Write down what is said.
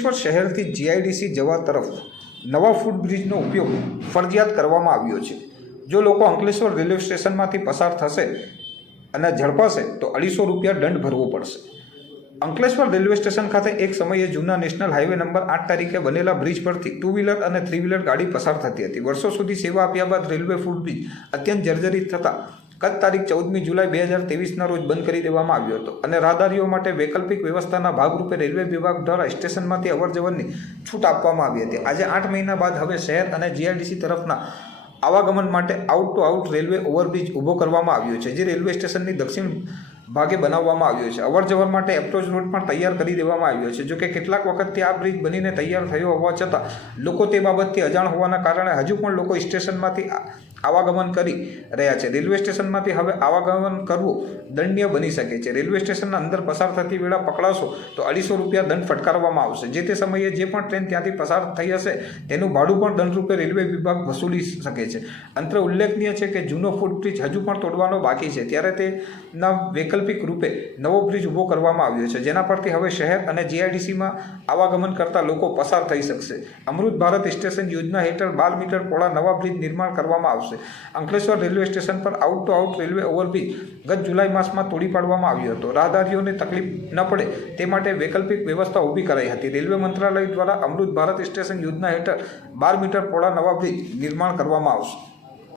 અંકલેશ્વર શહેરથી જીઆઈડીસી જવા તરફ નવા ફૂટબ્રિજનો ઉપયોગ ફરજિયાત કરવામાં આવ્યો છે। જો લોકો અંકલેશ્વર રેલવે સ્ટેશનમાંથી પસાર થશે અને ઝડપાશે તો 250 રૂપિયા દંડ ભરવો પડશે। અંકલેશ્વર રેલવે સ્ટેશન ખાતે એક સમયે જૂના નેશનલ હાઈવે નંબર 8 તારીખે બનેલા બ્રિજ પરથી 2 વ્હીલર અને 3 વ્હીલર ગાડી પસાર થતી હતી। વર્ષો સુધી સેવા આપ્યા બાદ રેલવે ફૂટબ્રિજ અત્યંત જર્જરિત થતાં ગત તારીખ 14મી જુલાઈ 2023ના રોજ બંધ કરી દેવામાં આવ્યો હતો અને રાહદારીઓ માટે વૈકલ્પિક વ્યવસ્થાના ભાગરૂપે રેલવે વિભાગ દ્વારા સ્ટેશનમાંથી અવરજવરની છૂટ આપવામાં આવી હતી। આજે 8 મહિના બાદ હવે શહેર અને જીઆઈડીસી તરફના આવાગમન માટે out to out railway overbridge ઊભો કરવામાં આવ્યો છે, જે રેલવે સ્ટેશનની દક્ષિણ ભાગે બનાવવામાં આવ્યો છે। અવરજવર માટે એપ્રોચ રોડ પણ તૈયાર કરી દેવામાં આવ્યો છે। જોકે કેટલાક વખતથી આ બ્રિજ બનીને તૈયાર થયો હોવા છતાં લોકો તે બાબતથી અજાણ હોવાના કારણે હજુ પણ લોકો સ્ટેશનમાંથી આવાગમન કરી રહ્યા છે। રેલવે સ્ટેશનમાંથી હવે આવાગમન કરવું દંડનીય બની શકે છે। રેલવે સ્ટેશનના અંદર પસાર થતી વેળા પકડાશો તો 250 રૂપિયા દંડ ફટકારવામાં આવશે। જે તે સમયે જે પણ ટ્રેન ત્યાંથી પસાર થઈ હશે તેનું ભાડું પણ દંડરૂપે રેલવે વિભાગ વસૂલી શકે છે। અંતરે ઉલ્લેખનીય છે કે જૂનો ફૂટબ્રિજ હજુ પણ તોડવાનો બાકી છે, ત્યારે તેના વૈકલ્પિક રૂપે નવો બ્રિજ ઊભો કરવામાં આવ્યો છે, જેના પરથી હવે શહેર અને જીઆઈડીસીમાં આવાગમન કરતા લોકો પસાર થઈ શકશે। અમૃત ભારત સ્ટેશન યોજના હેઠળ 12 મીટર પહોળા નવા બ્રિજ નિર્માણ કરવામાં આવશે। અંકલેશ્વર રેલવે સ્ટેશન પર out to out railway overbridge ગત જુલાઈ માસમાં તોડી પાડવામાં આવ્યો હતો। રાહદારીઓને તકલીફ ન પડે તે માટે વૈકલ્પિક વ્યવસ્થા ઊભી કરાઈ હતી। રેલવે મંત્રાલય દ્વારા અમૃત ભારત સ્ટેશન યોજના હેઠળ 12 મીટર પહોળા નવા બ્રિજ નિર્માણ કરવામાં આવશે।